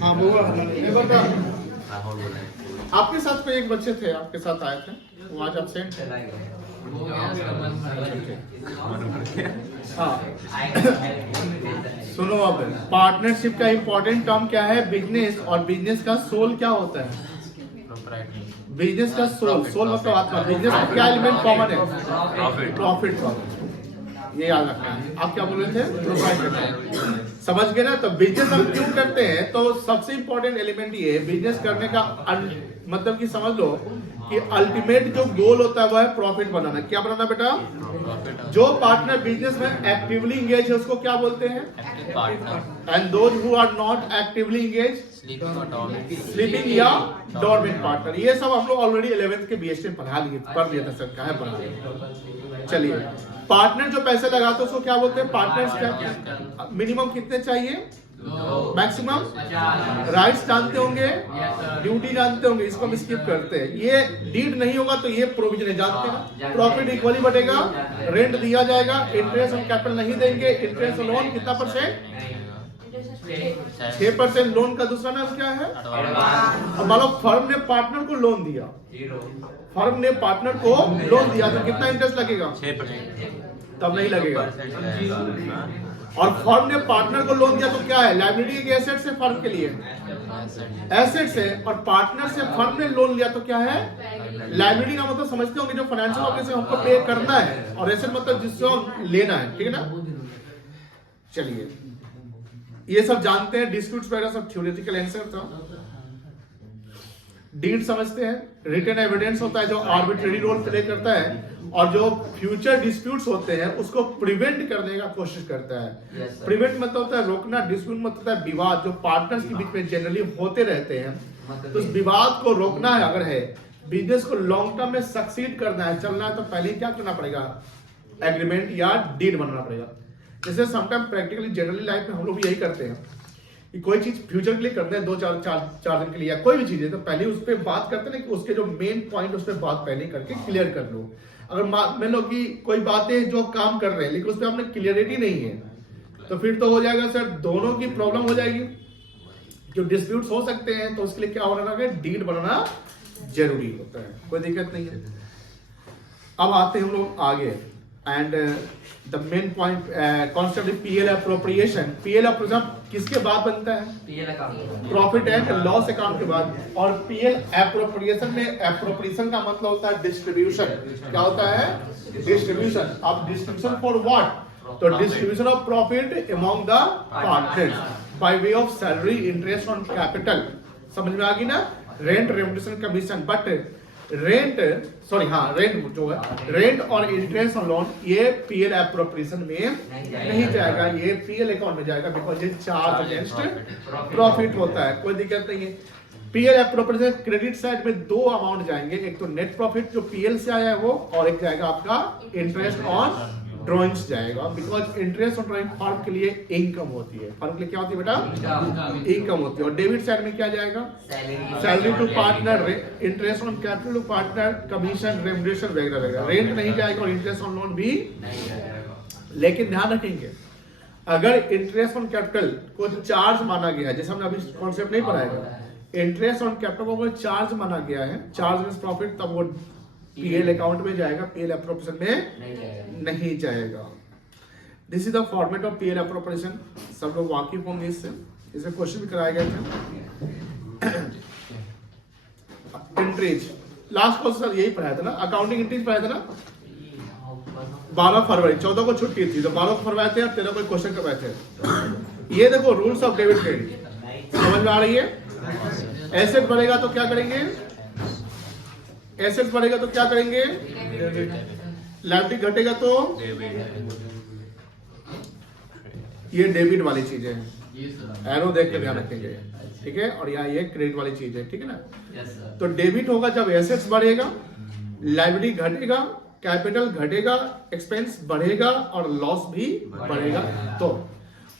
हाँ वो आपके साथ कोई एक बच्चे थे, आपके साथ आए थे, वो आज एब्सेंट है। हाँ सुनो, अब पार्टनरशिप का इंपॉर्टेंट टर्म क्या है? बिजनेस। और बिजनेस का सोल क्या होता है? बिजनेस का सोल, सोल मतलब आत्मा। बिजनेस में क्या एलिमेंट कॉमन है? Profit common. ये याद रखना है। आप क्या बोल रहे थे? समझ गए ना? तो बिजनेस हम क्यों करते हैं? तो सबसे इंपॉर्टेंट एलिमेंट ये है, बिजनेस करने का मतलब कि समझ लो कि अल्टीमेट जो गोल होता है वो है प्रॉफिट बनाना। क्या बनाना बेटा? जो पार्टनर बिजनेस में एक्टिवली इंगेज है उसको क्या बोलते हैं? And those who are not actively engage, sleeping या डॉर्मेंट पार्टनर। ये सब हम लोग ऑलरेडी 11th के बीएसटी में पढ़ा लिए, पढ़ लिया था सर, क्या है पढ़ा लिया। चलिए, पार्टनर जो पैसे लगाते हैं उसको क्या बोलते हैं? पार्टनर्स। क्या मिनिमम कितने चाहिए? मैक्सिमम। राइट्स जानते होंगे, ड्यूटी जानते होंगे, इसको हम स्किप करते हैं। ये डीड नहीं होगा तो ये प्रोविजन जानते हैं। प्रॉफिट इक्वली बढ़ेगा, रेंट दिया जाएगा, इंटरेस्ट हम कैपिटल नहीं देंगे। इंटरेस्ट लोन कितना परसेंट? 6%। लोन का दूसरा नाम क्या है? अब मान लो फर्म ने पार्टनर को लोन दिया, फर्म ने पार्टनर को लोन दिया तो कितना इंटरेस्ट लगेगा? 6%। तब नहीं लगेगा। और फर्म ने पार्टनर को लोन दिया तो क्या है? लायबिलिटी की एसेट से फर्म के लिए एसेट से, और पार्टनर से फर्म ने लोन लिया तो क्या है? लायबिलिटी का मतलब समझते होंगे जो फाइनेंशियल ऑब्लिगेशन हमको पे करना है, और एसेट मतलब जिससे लेना है, ठीक है ना? चलिए, ये सब जानते हैं। डिस्प्यूट्स वगैरह सब थ्योरेटिकल आंसर था। डीड समझते हैं। रिटन एविडेंस होता है जो आर्बिट्रेरी रोल प्ले करता है, और जो फ्यूचर डिस्प्यूट्स होते हैं उसको प्रिवेंट करने का कोशिश करता है। प्रिवेंट मतलब होता है रोकना, डिस्प्यूट मतलब होता है विवाद जो पार्टनर्स के बीच में जनरली होते रहते हैं। तो उस विवाद को रोकना है। अगर है बिजनेस को लॉन्ग टर्म में सक्सीड करना है, चलना है, तो पहले क्या करना पड़ेगा? एग्रीमेंट या डीड बनाना पड़ेगा। जैसे समटाइम प्रैक्टिकली जनरली लाइफ में हम लोग यही करते हैं कि कोई चीज फ्यूचर के लिए करते हैं, 2-4 दिन के लिए, या कोई भी चीज है तो पहले उस पर बात करते हैं कि उसके जो मेन पॉइंट उस पर बात पहले करके क्लियर कर लो। अगर मान लो कि कोई बातें जो काम कर रहे हैं लेकिन उस पर आपने क्लियरिटी नहीं है, तो फिर तो हो जाएगा सर, दोनों की प्रॉब्लम हो जाएगी। जो डिस्प्यूट्स हो सकते हैं तो उसके लिए क्या होना है? डीड बनाना जरूरी होता है। कोई दिक्कत नहीं है। अब आते हैं हम लोग आगे, and the main point concept PL appropriation. PL appropriation किसके बाद बनता है? प्रॉफिट एंड लॉस अकाउंट के बाद। और पीएल एप्रोप्रिएशन में एप्रोप्रिएशन का मतलब होता है डिस्ट्रीब्यूशन। क्या होता है? डिस्ट्रीब्यूशन। अब डिस्ट्रीब्यूशन फॉर व्हाट? तो distribution of profit among the partners by way of salary, interest on capital. समझ में आ गई ना? Rent, remuneration, commission. But rent जो है, रेंट और इंटरेस्ट ऑन लोन, ये पीएल एप्रोप्रिएशन में नहीं जाएगा, ये पीएल अकाउंट में जाएगा, बिकॉज ये चार्ज अगेंस्ट प्रॉफिट होता है। कोई दिक्कत नहीं है। पीएल एप्रोप्रिएशन क्रेडिट साइड में दो अमाउंट जाएंगे, एक तो नेट प्रॉफिट जो पीएल से आया है वो, और एक जाएगा आपका इंटरेस्ट ऑन ड्रॉइंग्स जाएगा, because interest on drawing firm के लिए इनकम होती है। फर्म के लिए क्या होती है बेटा? इनकम होती है। और डेबिट साइड में क्या जाएगा? Salary to partner, interest on capital to partner, commission, remuneration वगैरह वगैरह। रेंट नहीं जाएगा और इंटरेस्ट ऑन लोन भी। लेकिन ध्यान रखेंगे, अगर इंटरेस्ट ऑन कैपिटल को चार्ज माना गया है, जैसे हमने अभी कॉन्सेप्ट नहीं पढ़ाएगा, इंटरेस्ट ऑन कैपिटल को चार्ज माना गया है, चार्ज मींस प्रॉफिट, तब वो पीएल अकाउंट में जाएगा, पीएल एप्रोप्रिएशन में नहीं जाएगा। This is the format of PL appropriation. सब लोग वाकिफ होंगे इससे, इसे क्वेश्चन भी कराए गए थे। एंट्रीज, लास्ट क्वेश्चन यही पढ़ाया था ना, अकाउंटिंग एंट्रीज पढ़ाया था ना। 12 फरवरी, 14 को छुट्टी थी तो 12 को फरवाए थे और 13 को क्वेश्चन करवाए थे। ये देखो रूल्स ऑफ डेबिट क्रेडिट, समझ में आ रही है? एसेट बढ़ेगा तो क्या करेंगे? एसेट बढ़ेगा तो क्या करेंगे? लायबिलिटी घटेगा तो ये डेबिट वाली चीजें हैं, एरो देख के ध्यान रखेंगे, ठीक है? और यहाँ ये क्रेडिट वाली चीज है, ठीक है ना? तो डेबिट होगा जब एसेट्स बढ़ेगा, लायबिलिटी घटेगा, कैपिटल घटेगा, एक्सपेंस बढ़ेगा और लॉस भी बढ़ेगा। तो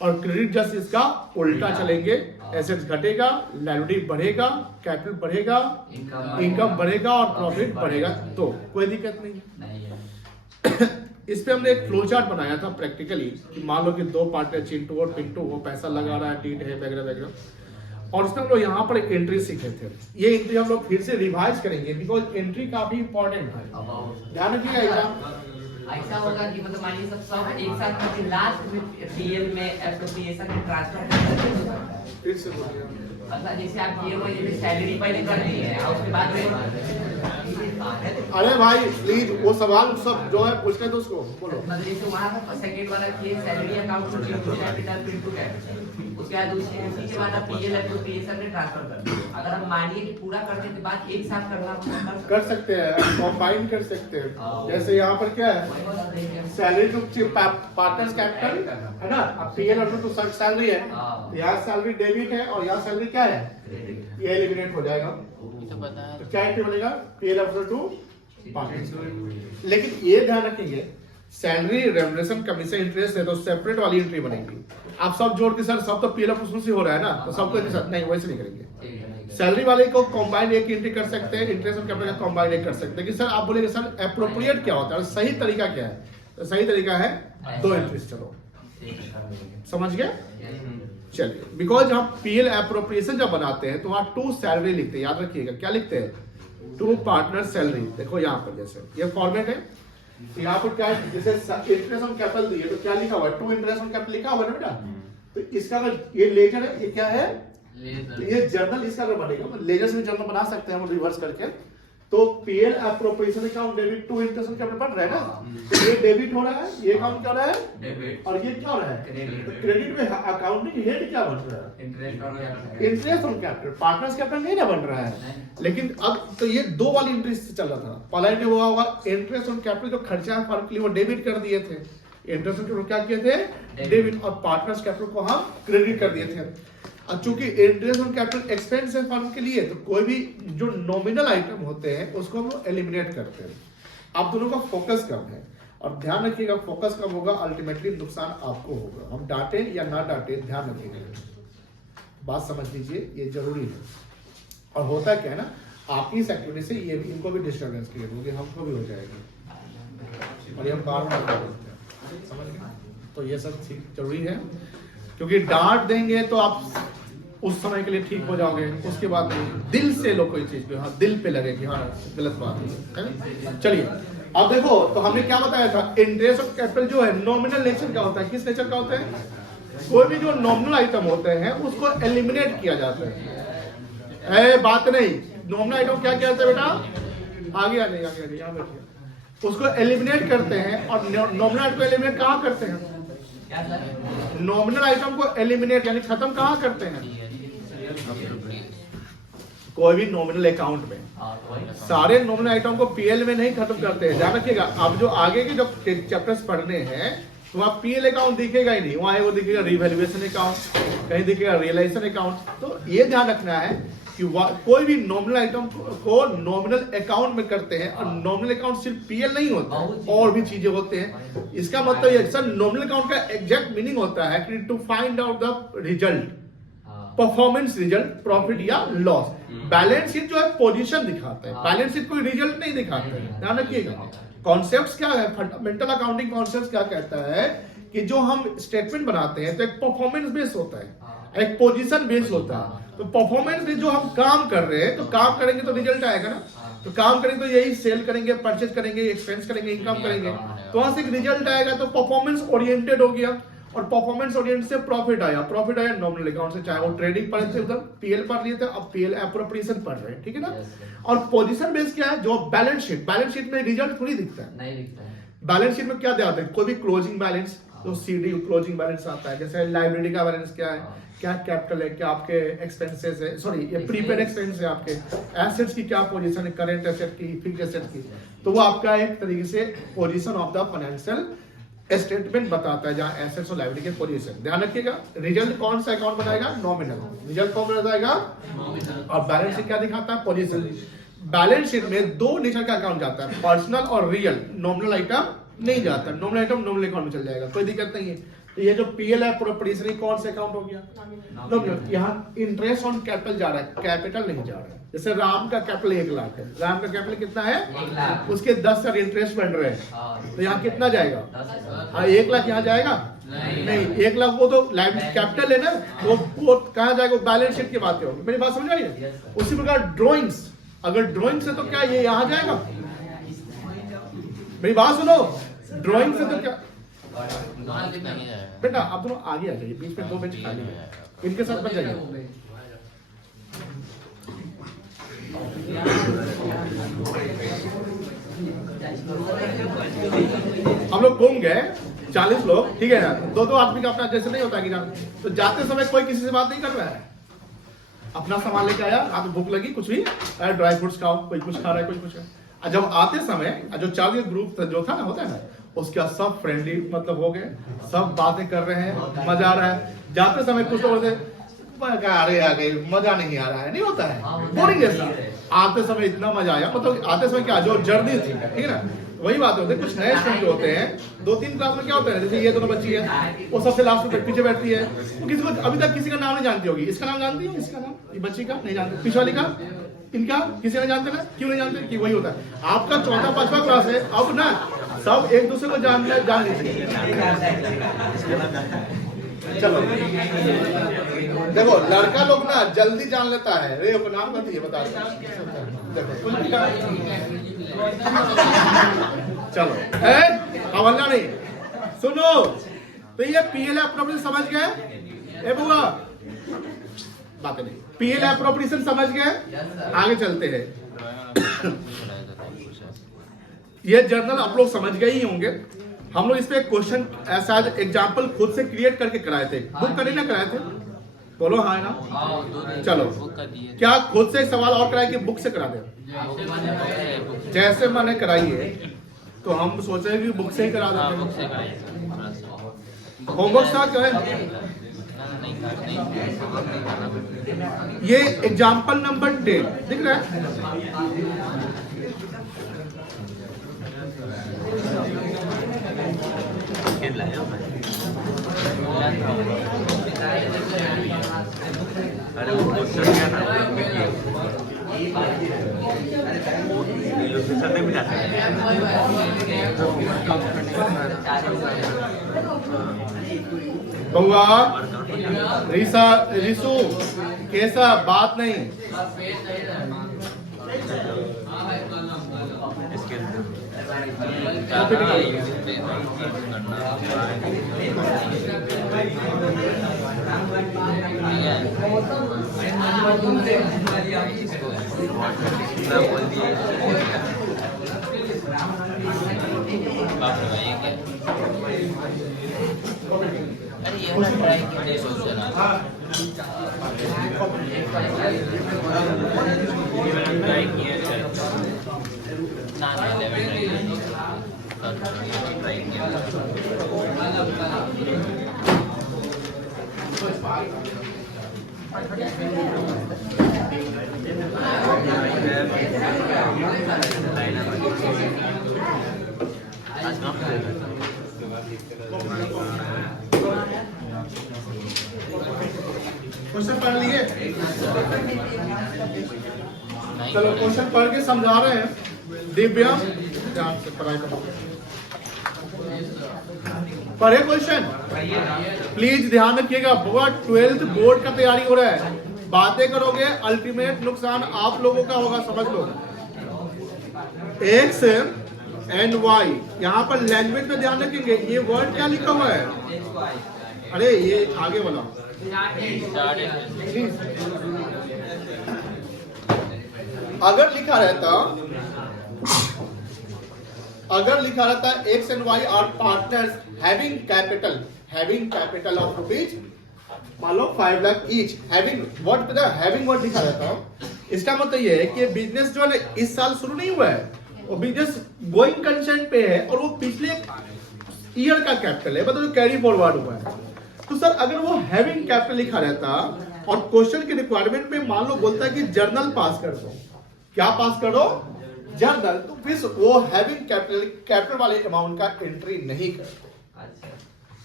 और क्रेडिट जस्ट इसका उल्टा चलेंगे, एसेट्स घटेगा, लायबिलिटी बढ़ेगा, कैपिटल बढ़ेगा, इनकम बढ़ेगा और प्रॉफिट बढ़ेगा। तो कोई दिक्कत नहीं है। इस पे हमने एक फ्लो चार्ट बनाया था प्रैक्टिकली कि मान लो कि दो पार्टनर चिंटू और पिंटू वो पैसा लगा रहा है, टीट है वगैरह वगैरह, और उसमें हम लोग यहाँ पर एक एंट्री सीखे थे। ये एंट्री हम लोग फिर से रिवाइज करेंगे बिकॉज एंट्री काफी इंपॉर्टेंट है, ध्यान रखिएगा। ऐसा होगा कि मतलब मानिए सब एक साथ में लास्ट में पीएल में एप्रोप्रिएशन में ट्रांसफर फिर से बोलिए। मतलब जैसे आप पीएल में सैलरी पहले कर दी है और उसके बाद में अरे भाई प्लीज वो सवाल सब जो है पूछने दो उसको, बोलो। मतलब जैसे वहाँ का सेकंड वाला कि salary account to capital to capital, उसके बाद उसी के बाद आप पीएल एप्रोप्रिएशन में ट्रांसफर कर दो। अगर हम मानिए कि पूरा करने के बाद एक साथ करना कर सकते हैं, कंबाइन कर सकते हैं। जैसे यहाँ पर क्या है, सैलरी टू पार्टनर्स कैपिटल है ना, अब पीएल टू सैलरी है, यहाँ सैलरी डेबिट है और यहाँ सैलरी क्या है, ये एलिमिनेट हो जाएगा। तो क्या एंट्री बनेगा, पीएल टू पार्टनर्स। लेकिन ये ध्यान रखेंगे सैलरी रेमुनरेशन कमीशन इंटरेस्ट है तो सेपरेट वाली एंट्री बनेगी। आप सब जोड़ के सर सब तो पीएल उसमें से हो रहा है ना, तो सबको एक साथ नहीं, वैसे नहीं करेंगे। सैलरी वाले को कंबाइंड एक एंट्री कर सकते हैं, इंटरेस्ट और कैपिटल का कंबाइंड एक कर सकते हैं। कि सर आप बोलेंगे सर एप्रोप्रिएट क्या होता है, सही तरीका क्या है, तो सही तरीका है दो एंट्रीज। चलो समझ गए, चलिए। बिकॉज हम पीएल एप्रोप्रिएशन जब बनाते हैं तो वहां टू सैलरी लिखते हैं, याद रखिएगा क्या लिखते हैं, टू पार्टनर सैलरी। देखो यहाँ पर जैसे ये फॉर्मेट है, यहाँ पर क्या है, जैसे इंटरेस्ट ऑन कैपिटल दिए तो क्या लिखा हुआ है, टू इंटरेस्ट ऑन कैपिटल लिखा हुआ है ना बेटा। तो इसका अगर ये लेजर है, ये क्या है, ये जर्नल इसका अगर बनेगा, लेजर से भी जर्नल बना सकते हैं हम रिवर्स करके। तो PL appropriation account debit to interest on capital बन रहा है ना, तो ये डेबिट हो रहा है, ये अकाउंट क्या हो रहा है डेबिट, और ये क्या हो रहा है क्रेडिट। में अकाउंटिंग हेड क्या बन रहा है, interest on capital. Partners capital नहीं ना बन रहा है, लेकिन अब तो ये दो वाली इंटरेस्ट से चल रहा था। पहले में हुआ हुआ इंटरेस्ट ऑन कैपिटल जो खर्चा है फर्म के लिए वो डेबिट कर दिए थे, इंटरेस्ट ऑन कैपिटल क्या किए थे डेबिट, और पार्टनर्स कैपिटल को हम क्रेडिट कर दिए थे। और चूंकि इंटरेस्ट ऑन कैपिटल एक्सपेंस है फर्म के लिए, तो कोई भी जो नॉमिनल आइटम होते हैं उसको हम लोग एलिमिनेट करते हैं। आप दोनों का फोकस कम है, और ध्यान रखिएगा फोकस कम होगा अल्टीमेटली नुकसान आपको होगा। हम डांटे या ना डांटे, ध्यान रखिएगा, बात समझ लीजिए, ये जरूरी है। और होता क्या है ना, आपकी इस एक्टिविटी से ये भी इनको भी डिस्टर्बेंस क्रिएट होगी, हमको भी हो जाएगी, और ये हम बार बार करते हैं, समझ गए। तो ये सब जरूरी है, क्योंकि डांट देंगे तो आप उस समय के लिए ठीक हो जाओगे, उसके बाद दिल से लो कोई चीज हाँ दिल पे लगे कि हाँ गलत बात है ना। चलिए अब देखो, तो हमने क्या बताया था, इंटरेस्ट ऑफ कैपिटल जो है नॉमिनल नेचर का होता है। किस नेचर का होता है, कोई भी जो नॉमिनल आइटम होते हैं उसको एलिमिनेट किया जाता है। बात नहीं, नॉमिनल आइटम क्या कहते हैं बेटा, आगे आ जाइए यहाँ बैठिए, उसको एलिमिनेट करते हैं। और नॉमिनल आइटम को एलिमिनेट कहाँ करते हैं, नॉमिनल आइटम को एलिमिनेट यानी खत्म कहाँ करते हैं, कोई भी नॉमिनल अकाउंट में। सारे नॉमिनल आइटम को पीएल में नहीं खत्म करते हैं, ध्यान रखिएगा। अब जो आगे के जो चैप्टर्स पढ़ने हैं तो वहाँ पीएल अकाउंट दिखेगा ही नहीं, वहाँ वो दिखेगा रिवैल्यूएशन अकाउंट, कहीं दिखेगा रियलाइजेशन अकाउंट। तो ये ध्यान रखना है कि कोई भी नॉमिनल आइटम को नॉमिनल अकाउंट में करते हैं, और नॉमिनल अकाउंट सिर्फ पीएल नहीं होता है, और भी चीजें होते हैं। इसका मतलब ये सर नॉमिनल अकाउंट का एग्जैक्ट मीनिंग होता है कि to find out the result, performance result, profit या लॉस। बैलेंस शीट जो है पोजीशन दिखाता है, बैलेंस शीट कोई रिजल्ट नहीं दिखाता है, ध्यान रखिएगा। कॉन्सेप्ट्स क्या है, फंडामेंटल अकाउंटिंग कॉन्सेप्ट्स क्या कहता है कि जो हम स्टेटमेंट बनाते हैं तो एक परफॉर्मेंस बेस होता है, एक पोजीशन बेस होता है। तो परफॉर्मेंस बेस जो हम काम कर रहे हैं, तो काम करेंगे तो रिजल्ट आएगा ना, तो काम करेंगे तो यही सेल करेंगे, परचेज करेंगे, एक्सपेंस करेंगे, इनकम करेंगे, तो वहां से एक रिजल्ट आएगा। तो परफॉर्मेंस ओरिएंटेड हो गया, और परफॉर्मेंस ओरिएंटेड से प्रॉफिट आया, प्रॉफिट आया नॉमिनल अकाउंट से, चाहे वो ट्रेडिंग पर से उधर पीएल पर लिए थे, अब पीएल एप्रोप्रिएशन पढ़ रहे हैं, ठीक है ना। और पोजीशन बेस क्या है, जो बैलेंस शीट में रिजल्ट थोड़ी दिखता है, नहीं दिखता है। बैलेंस शीट में क्या दिखाते हैं, कोई भी क्लोजिंग बैलेंस, तो सीडी क्लोजिंग बैलेंस आता है, जैसे लाइब्रेरी का बैलेंस क्या है, क्या कैपिटल है, क्या आपके एक्सपेंसेस है, सॉरी ये प्रीपेड एक्सपेंस है, आपके एसेट्स की क्या पोजीशन है, करंट एसेट की, फिक्स्ड एसेट की, तो वो आपका एक तरीके से position of the financial statement बताता है, जहां एसेट्स और लायबिलिटी के पोजीशन। ध्यान रखिएगा, रिजल्ट कौन सा अकाउंट बनाएगा, नॉमिनल रिजल्ट कौन बनाएगा, और बैलेंस शीट क्या दिखाता है, पोजीशन। बैलेंस शीट में दो नेचर का अकाउंट जाता है, पर्सनल और रियल। नॉमिनल आइटम नहीं जाता, नॉमिनल आइटम नॉमिनल अकाउंट में चल जाएगा, कोई दिक्कत नहीं है। तो ये जो पीएल है प्रोप्राइटरी कौन से अकाउंट हो गया? नॉमिनल। यहाँ इंटरेस्ट ऑन कैपिटल जा रहा है, कैपिटल नहीं जा रहा है। जैसे राम का कैपिटल 1 लाख है, राम का कैपिटल कितना है? 1 लाख। उसके 10 इंटरेस्ट बन रहे हैं, तो यहाँ कितना जाएगा? 10,000। हाँ 1 लाख यहाँ जाएगा नहीं 1 लाख वो तो कैपिटल है ना, वो कहाँ जाएगा? बैलेंस शीट की बात करो, मेरी बात समझ आई है? उसी प्रकार ड्रॉइंग्स, अगर ड्रॉइंग्स है तो क्या ये यहाँ जाएगा? मेरी बात सुनो, ड्रॉइंग से तो क्या बेटा आप दोनों आगे आ जाइए, बीच में 2 बेंच खाली है, इनके साथ बच जाइए। हम लोग घूम गए 40 लोग, ठीक है ना, 2-2 आदमी का अपना जैसे नहीं होता कि ना, तो जाते समय कोई किसी से बात नहीं कर रहा है, अपना सामान लेके आया, आप भूख लगी कुछ भी ड्राई फ्रूट्स खाओ, कोई कुछ खा रहा है कोई कुछ। जब आते समय जो 40 ग्रुप जो था ना, होता है ना, उसके बाद सब फ्रेंडली मतलब हो गए, सब बातें कर रहे हैं, मजा आ रहा है। जाते समय कुछ लोग अरे आ गए, मजा नहीं आ रहा है, नहीं होता है, बोरिंग है। आते समय इतना मजा आया, मतलब आते समय क्या जो जर्नी थी, ठीक है ना, वही बात होती है। कुछ नए स्टूडेंट जो होते हैं 2-3 क्लास में क्या होता है, जैसे ये दोनों बच्ची है, वो सबसे लास्ट में पीछे बैठती है, वो किसी को अभी तक किसी का नाम नहीं जानती होगी। इसका नाम जानती हो? इसका नाम, ये बच्ची का नहीं जानती, पीछे वाली का, इनका किसी ने जानते ना, क्यों नहीं जानते? कि वही होता है। आपका 4था-5वां क्लास है, अब ना सब एक दूसरे को जान लीजिए। चलो देखो, लड़का लोग ना जल्दी जान लेता है। रे को नाम बताइए, बता देखो चलो हवलना नहीं सुनो, तो ये पीएल एप्रोप्रिएशन समझ गए? ए बुआ बातें नहीं, पीएल एप्रोप्रिएशन समझ गए? आगे चलते हैं। ये जर्नल आप लोग समझ गए ही होंगे। हम लोग इस पे क्वेश्चन ऐसा एग्जाम्पल खुद से क्रिएट करके कराए थे, बुक करने ना कराए थे, बोलो हाँ ना? चलो क्या खुद से एक सवाल और कराए कि बुक से करा दे? जैसे मैंने कराइए तो हम सोचे कि बुक से ही करा देते। होमवर्क स्टार्ट करें। ये एग्जाम्पल नंबर 10 दिख रहा है? अरे वो क्वेश्चन क्या था, इलस्ट्रेशन नहीं मिला बउआ रीसा रिसु कैसा बात नहीं क्वेश्चन पढ़ लिए? चलो क्वेश्चन पढ़ के समझा रहे हैं। दिव्या ध्यान से पढ़ाई करो, पढ़े क्वेश्चन प्लीज ध्यान रखिएगा। बहुत 12th बोर्ड का तैयारी हो रहा है, बातें करोगे अल्टीमेट नुकसान आप लोगों का होगा, समझ लो। एक्स एंड वाई, यहाँ पर लैंग्वेज में ध्यान रखेंगे। ये वर्ड क्या लिखा हुआ है? अरे ये आगे वाला अगर लिखा रहता X and Y are partners having capital of rupees मान लो 5 लाख ईच, हैविंग वर्ड लिखा रहता, इसका मतलब ये है कि बिजनेस जो है इस साल शुरू नहीं हुआ है, वो बिजनेस गोइंग कंसेंट पे है और वो पिछले ईयर का कैपिटल है, मतलब जो कैरी फॉरवर्ड हुआ है। तो सर अगर वो हैविंग कैपिटल लिखा रहता और क्वेश्चन के रिक्वायरमेंट में मान लो बोलता है कि जर्नल पास कर दो, क्या पास करो? जर्नल, तो फिर वो हैविंग कैपिटल वाले अमाउंट का एंट्री नहीं करते।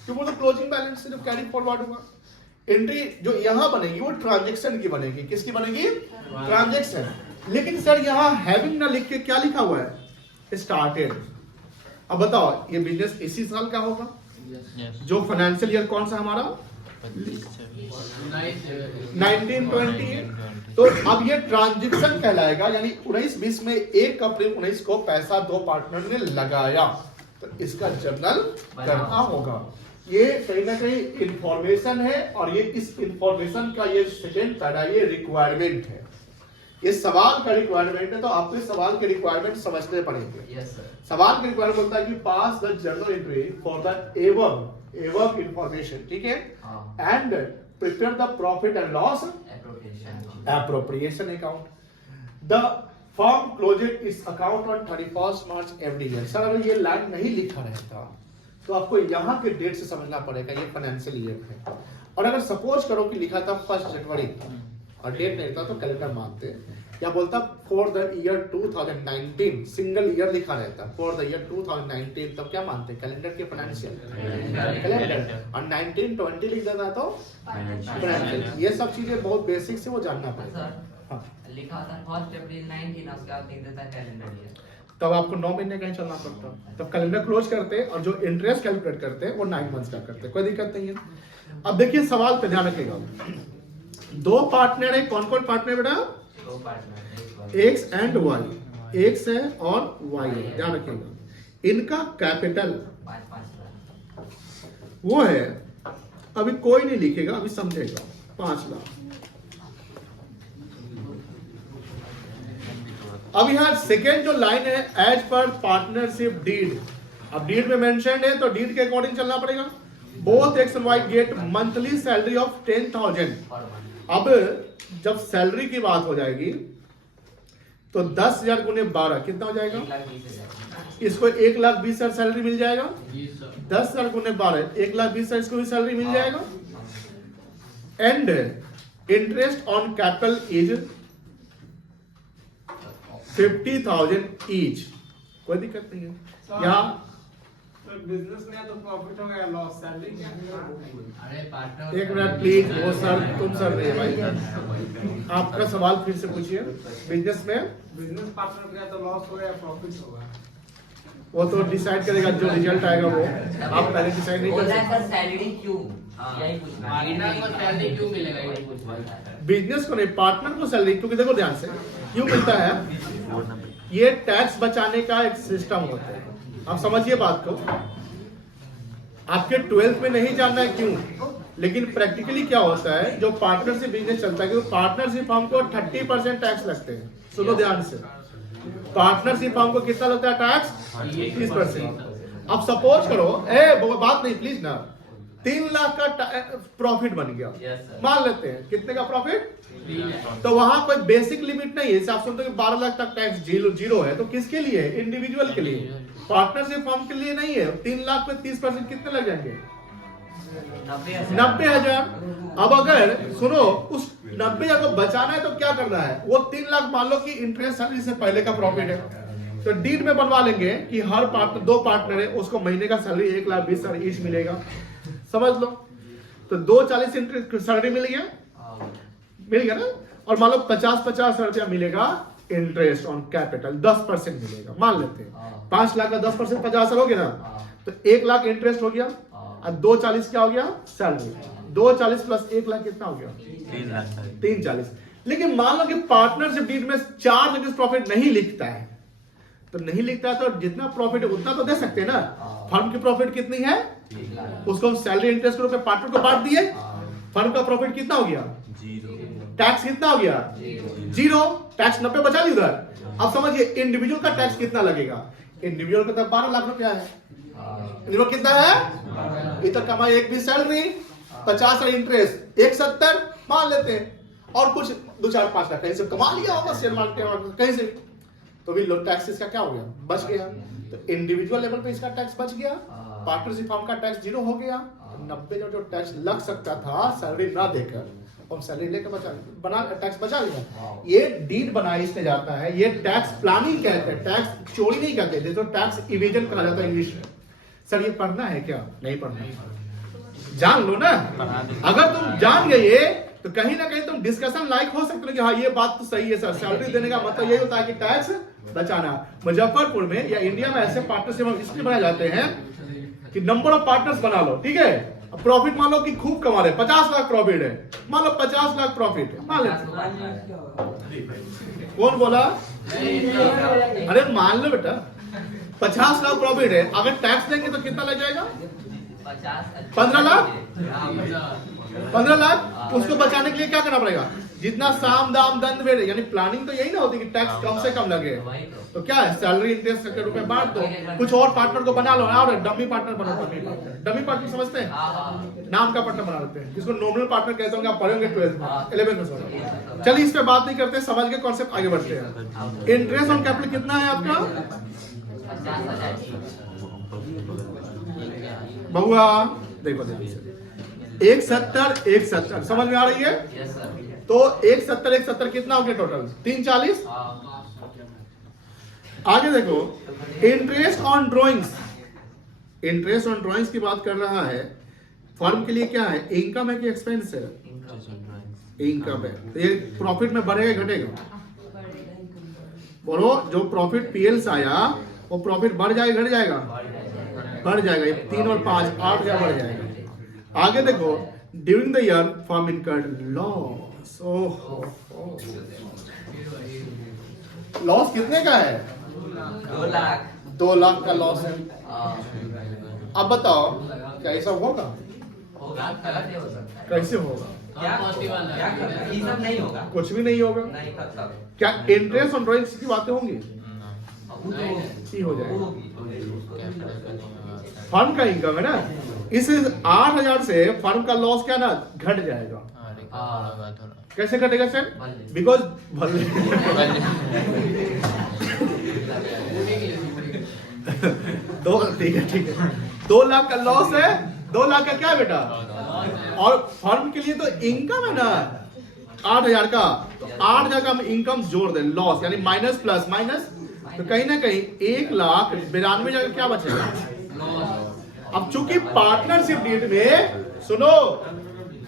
क्योंकि तो क्लोजिंग बैलेंस सिर्फ कैरी फॉरवर्ड हुआ। एंट्री जो यहाँ बनेगी वो ट्रांजैक्शन की बनेगी। किसकी बनेगी? ट्रांजैक्शन। लेकिन सर यहाँ हैविंग ना लिख के क्या लिखा हुआ है? स्टार्टेड। अब बताओ ये बिजनेस इसी साल का होगा? जो फाइनेंशियल ईयर कौन सा हमारा? 1920। तो अब ये ट्रांजैक्शन कहलाएगा, यानी 19-20 में 1 अप्रैल 19 को पैसा दो पार्टनर ने लगाया, तो इसका जर्नल करना होगा। ये कहीं ना कहीं इंफॉर्मेशन है, और ये इस इंफॉर्मेशन का ये सेकेंड पैरा ये रिक्वायरमेंट है। ये सवाल का रिक्वायरमेंट है, तो आपको इस सवाल के रिक्वायरमेंट समझने पड़ेंगे। Yes sir. सवाल का रिक्वायरमेंट बोलता है कि pass the journal entry for the above information, ठीक है, and prepare the profit and loss appropriation account. The firm closes its account on 31st March every year. Sir अगर ये लाइन नहीं लिखा रहता तो आपको यहाँ के डेट से समझना पड़ेगा ये फाइनेंशियल ईयर है। और अगर सपोज करो कि लिखा था 1 जनवरी और डेट नहीं था तो कैलेंडर मानते, या बोलता for the year 2019 single year लिखा रहता, फॉर द ईयर 2019, तब क्या मानते? कैलेंडर के फाइनेंशियल कैलेंडर। और 1920 लिख देता तो फाइनेंशियल। ये सब चीजें बहुत बेसिक से वो जानना पड़ेगा। हाँ। लिखा था 1 अप्रैल 19, उसके बाद लिख देता कैलेंडर ईयर। तब आपको 9 महीने कहीं चलना पड़ता, तब कैलेंडर क्लोज करते और जो इंटरेस्ट कैलकुलेट करते हैं वो 9 मंथ्स का करते, कोई दिक्कत नहीं है। अब देखिए सवाल पे ध्यान रखिएगा, 2 पार्टनर है। कौन कौन पार्टनर बेटा? 2 partner, X and Y, X है और Y है, ध्यान रखिएगा। इनका कैपिटल 5 लाख। वो है, अभी कोई नहीं लिखेगा, अभी समझेगा, 5 लाख। अब यहाँ सेकेंड जो लाइन है, एज पर पार्टनरशिप डीड। अब डीड में मेंशन है तो डीड के अकॉर्डिंग चलना पड़ेगा। Both X and Y get monthly salary of 10,000। अब जब सैलरी की बात हो जाएगी तो 10,000 गुने 12 कितना हो जाएगा? 1,20,000। इसको 1,20,000 सैलरी मिल जाएगा। 10,000 गुने 12 1,20,000 इसको भी सैलरी मिल जाएगा। And interest on capital is 50,000 each, कोई दिक्कत नहीं है। यहाँ बिजनेस में तो प्रॉफिट हो गया, लॉस सैलरी क्या? अरे पार्टनर, एक मिनट प्लीज, वो सर तुम सर नहीं भाई, आपका सवाल फिर से पूछिए। बिजनेस में बिजनेस पार्टनर गया तो लॉस हो गया, प्रॉफिट होगा। वो तो डिसाइड करेगा, जो रिजल्ट आएगा वो आप पहले डिसाइड नहीं कर सकते। सैलरी क्यों? यही पूछना है। पार्टनर को सैलरी क्यों मिलेगा, यही पूछना है। बिजनेस को नहीं, पार्टनर को सैलरी, क्योंकि देखो ध्यान से क्यों मिलता है, ये टैक्स बचाने का एक सिस्टम होता है। आप समझिए बात को, आपके 12th में नहीं जानना है क्यों, लेकिन प्रैक्टिकली क्या होता है, जो पार्टनरशिप बिजनेस चलता है, क्योंकि पार्टनरशिप फर्म को 30% टैक्स लगते हैं। सुनो ध्यान से, पार्टनरशिप फर्म को कितना लगता है टैक्स? 30%। अब सपोज करो, बात नहीं प्लीज ना, 3 लाख का प्रॉफिट बन गया, मान लेते हैं, कितने का प्रॉफिट? तो वहां कोई बेसिक लिमिट नहीं है। आप सुनते हो कि 12 लाख तक टैक्स जीरो है, तो किसके लिए? इंडिविजुअल के लिए, पार्टनरशिप फर्म के लिए नहीं है। 3 लाख में 30% कितने लग जाएंगे? 90,000। अब अगर सुनो, उस 90,000 को बचाना है तो क्या करना है? वो 3 लाख मान लो कि इंटरेस्ट सैलरी से पहले का प्रॉफिट है, तो डीड में बनवा लेंगे कि हर पार्टनर, 2 पार्टनर है, उसको महीने का सैलरी 1,20,000 ईच मिलेगा, समझ लो। तो 2,40 इंटरेस्ट सैलरी मिल गया ना, और मान लो 50,000 रुपया मिलेगा इंटरेस्ट ऑन कैपिटल, 10% मिलेगा, मान लेते हैं 5 लाख का 10% 50,000 हो गया ना, तो 1 लाख इंटरेस्ट हो गया, और 2,40 क्या हो गया? सैलरी। 2,40 प्लस 1 लाख कितना हो गया? 3,40। लेकिन मान लो कि पार्टनरशिप डीड में 4 जगह प्रॉफिट नहीं लिखता है, तो नहीं लिखता है तो जितना प्रॉफिट है उतना तो दे सकते हैं ना। फर्म की प्रॉफिट कितनी है, उसको हम सैलरी इंटरेस्ट के रूप में पार्टनर को बांट दिए, फर्म का प्रॉफिट कितना हो गया? टैक्स कितना हो गया? 0। टैक्स 90 बचा ली उधर। अब समझिए इंडिविजुअल का टैक्स कितना लगेगा? इंडिविजुअल का 12 लाख रुपया है, इंडिविजुअल कितना है? इधर कमाई 1,20,000 सैलरी, 50,000 इंटरेस्ट, 1,70 मान लेते हैं, और कुछ 2-4-5 लाख कहीं से कमा लिया होगा शेयर मार्केट कहीं से, तो भी लो टैक्सेस का क्या हो गया? बच गया। तो इंडिविजुअल लेवल पे इसका टैक्स बच गया, पार्टनरशिप फर्म का टैक्स 0 हो गया। 90 जो टैक्स लग सकता था सैलरी ना देकर, हम सैलरी लेकर टैक्स बचा लिया। ये डीड बनाई इसमें जाता है, ये टैक्स प्लानिंग कहते हैं, टैक्स चोरी नहीं कहते, तो टैक्स इवेजन कहा जाता है इंग्लिश में। सर ये पढ़ना है क्या? नहीं पढ़ना है, जान लो ना। अगर तुम जान गए तो कहीं ना कहीं तुम डिस्कशन लाइक हो सकते हो कि हाँ ये बात तो सही है सर, सैलरी देने का मतलब यही होता है कि टैक्स बचाना। मुजफ्फरपुर में या इंडिया में ऐसे पार्टनरशिप इसलिए बनाए जाते हैं कि नंबर ऑफ पार्टनर्स बना लो, ठीक है। प्रॉफिट मान लो कि खूब कमा रहे, 50 लाख प्रॉफिट है, मान लो 50 लाख प्रॉफिट है, मान लो। कौन बोला? अरे मान लो बेटा 50 लाख प्रॉफिट है, अगर टैक्स देंगे तो कितना लग जाएगा? 15 लाख। 15 लाख उसको बचाने के लिए क्या करना पड़ेगा? जितना साम दाम दंड भेड़, यानी प्लानिंग तो यही ना होती कि टैक्स कम से कम लगे। तो क्या है, सैलरी इंटरेस्ट के रूप में बांट दो, कुछ और पार्टनर को बना लो, और डमी पार्टनर बनो। डमी पार्टनर समझते हैं, नाम का पार्टनर बना लेते हैं, जिसको नॉमिनल पार्टनर कहते होंगे, आप पढ़ेंगे 12th में 11th में। चलिए इस पे बात नहीं करते, समझ के कॉन्सेप्ट आगे बढ़ते हैं। इंटरेस्ट ऑन कैपिटल कितना है आपका बहुआ? देखो 170 समझ में आ रही है? तो 170 कितना हो गया टोटल? 340। आगे देखो, interest on drawings. Interest on drawings की बात कर रहा है। फर्म के लिए क्या है, इनकम है कि एक्सपेंस है? इनकम है। तो ये प्रॉफिट में बढ़ेगा घटेगा? बोलो, जो प्रॉफिट पीएल से आया वो प्रॉफिट बढ़ जाएगा घट जाएगा? बढ़ जाएगा। ये 3 और 5 8,000 बढ़ जाएगा। आगे देखो, during the year firm incurred loss. Loss कितने का है? 2 लाख। 2 लाख का लॉस है। अब बताओ क्या ऐसा होगा? होगा, गलत हो सकता है। कैसे होगा? क्या ये सब नहीं होगा, कुछ भी नहीं होगा। नहीं कर सकता। क्या इंटरेस्ट ऑन ड्रॉइंग्स की बातें होंगी? ही हो जाएगा। फर्म का इनकम है ना, इस 8,000 से फर्म का लॉस क्या ना घट जाएगा। कैसे घटेगा सर? बिकॉज ठीक है 2 लाख का लॉस है, 2 लाख का क्या बेटा? और फर्म के लिए तो इनकम है ना 8,000 का, तो 8,000 का हम इनकम जोड़ दें, लॉस यानी माइनस प्लस माइनस, तो कहीं ना कहीं 1,92,000 क्या बचेगा? अब चूंकि पार्टनरशिप डीड में, सुनो,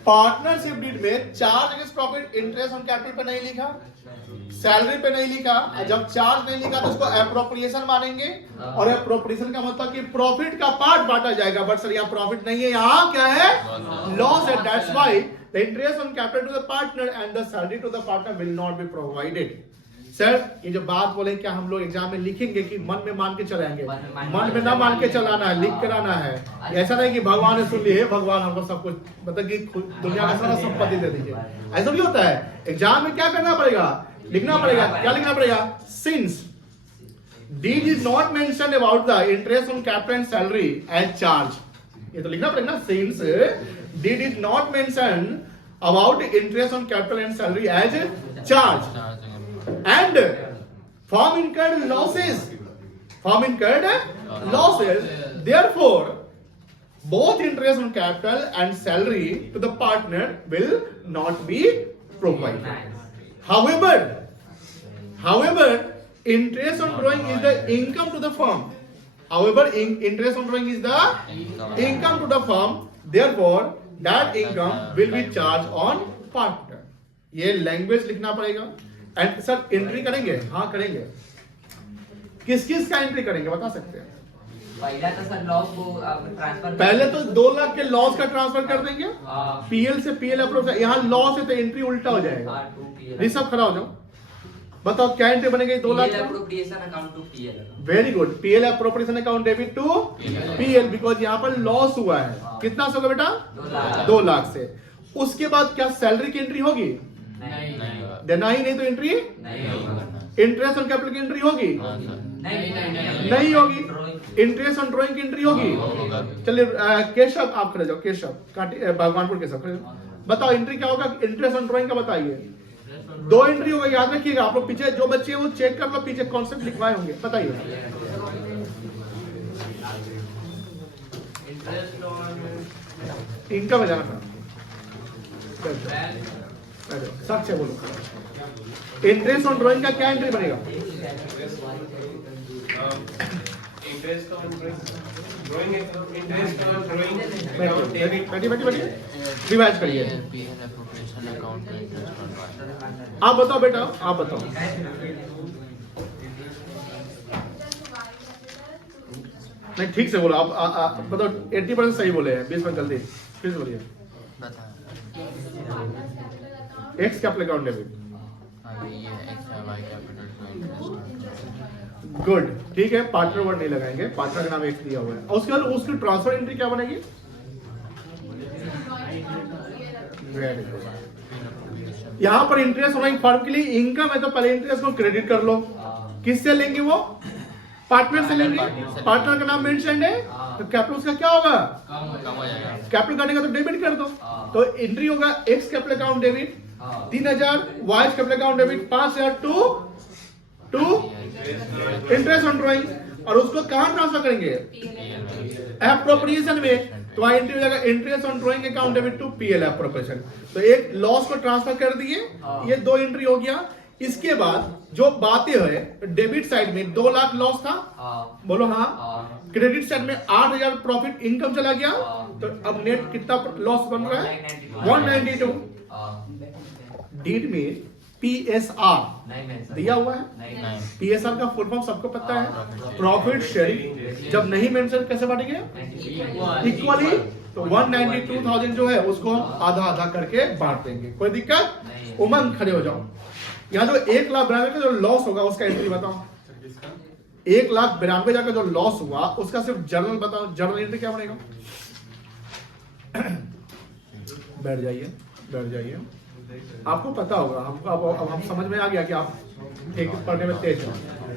पार्टनरशिप डीड में charge against profit interest on capital पे नहीं लिखा, सैलरी पे नहीं लिखा। जब चार्ज नहीं लिखा तो उसको एप्रोप्रिएशन मानेंगे, और एप्रोप्रिएशन का मतलब कि प्रॉफिट का पार्ट बांटा जाएगा। बट सर यहाँ प्रॉफिट नहीं है, यहाँ क्या है? लॉस है। That's why the interest on capital to the partner and the salary to the partner will not be provided. Sir ये जो बात बोले क्या हम लोग एग्जाम में लिखेंगे कि मन में मान के चलाएंगे? मन में ना मान के चलाना है, लिख कराना है। ऐसा नहीं कि भगवान ने सुन लिए, भगवान हमको सब कुछ मतलब कि दुनिया का सारा संपत्ति दे दीजिए, ऐसा नहीं होता है। एग्जाम में क्या करना पड़ेगा? लिखना पड़ेगा। क्या लिखना पड़ेगा? Since deed is not mention about the interest on capital and salary as charge, ये तो लिखना पड़ेगा ना। Since deed is not mention about interest on capital and salary as charge, and firm incurred losses, therefore both interest on capital and salary to the partner will not be provided. However interest on drawing is the income to the firm. Interest on drawing is the income to the firm, therefore that income will be charged on partner. ये language लिखना पड़ेगा। And sir entry करेंगे? हाँ करेंगे। किस किस का entry करेंगे बता सकते हैं? पहला तो सर लॉस को ट्रांसफर, पहले तो 2 लाख के लॉस का ट्रांसफर कर देंगे, पीएल से पीएल अप्रोच। यहाँ लॉस है तो एंट्री उल्टा हो जाएगा। ऋषभ खड़ा हो जाओ, बताओ क्या एंट्री बनेगी 2 lakh? Appropriation account to PL. Very good, PL appropriation account debit to PL, because यहाँ पर लॉस हुआ है। कितना से होगा बेटा? 2 लाख से। उसके बाद क्या सैलरी की एंट्री होगी? देना ही नहीं तो एंट्री नहीं होगी। इंटरेस्ट ऑन कैपिटल की एंट्री होगी? नहीं होगी। इंटरेस्ट ऑन ड्रॉइंग की एंट्री होगी? चलिए केशव आप खड़े जाओ, केशव भगवानपुर केशव खड़े जाओ, बताओ एंट्री क्या होगा इंटरेस्ट ऑन ड्रॉइंग का? बताइए। 2 एंट्री होगा, याद रखिएगा। आप लोग पीछे जो बच्चे वो चेक कर लो, पीछे कॉन्सेप्ट लिखवाए होंगे। बताइए। इनकम में जाना था, सच से बोलो। इंटरेस्ट ऑन ड्रॉइंग का क्या एंट्री बनेगा? Interest on Drawing interest on drawing. बैठिए रिवाइज करिए। आप बताओ बेटा, आप बताओ। नहीं ठीक से बोलो आप बताओ। 80% सही बोले हैं, 20% गलती। फिर से बोलिए। X capital account debit. Good, ठीक है। पार्टनर वर्ड नहीं लगाएंगे, पार्टनर का नाम एक्स दिया हुआ है। और उसके बाद उसकी ट्रांसफर एंट्री क्या बनेगी? यहाँ पर इंटरेस्ट होना फर्म के लिए इनकम है, तो पहले इंटरेस्ट को क्रेडिट कर लो। किससे लेंगे? वो पार्टनर से लेंगे। पार्टनर का नाम मेंशन है, तो कैपिटल उसका क्या होगा? कम हो जाएगा। कैपिटल काटेगा तो डेबिट कर दो। तो एंट्री होगा X capital account debit 3000, Y capital account debit 5000 to interest on drawing. और उसको कहां ट्रांसफर करेंगे? एप्रोप्रिएशन में। तो वहां एंट्री हो जाएगा interest on drawing account debit to PL appropriation. तो एक लॉस को ट्रांसफर कर दिए, ये 2 एंट्री हो गया। इसके बाद जो बातें है, डेबिट साइड में 2 लाख लॉस था, बोलो हाँ। क्रेडिट साइड में 8000 प्रॉफिट इनकम चला गया। तो अब नेट कितना लॉस बन रहा है? 192। डीड में PSR दिया हुआ है। PSR का फुल फॉर्म सबको पता है, प्रॉफिट शेयरिंग। जब नहीं मेंशन कैसे बांटेंगे? इक्वली। तो 192,000 जो है उसको हम आधा आधा करके बांट देंगे। कोई दिक्कत? उमंग खड़े हो जाओ। यहाँ जो 1,92,000 का जो लॉस होगा उसका एंट्री बताओ। 1,92,000 का जो लॉस हुआ उसका सिर्फ जर्नल बताओ। जर्नल एंट्री क्या बनेगा? बैठ जाइए, बैठ जाइए। आपको पता होगा, हमको अब हम समझ में आ गया कि आप ठीक पढ़ने में तेज हैं।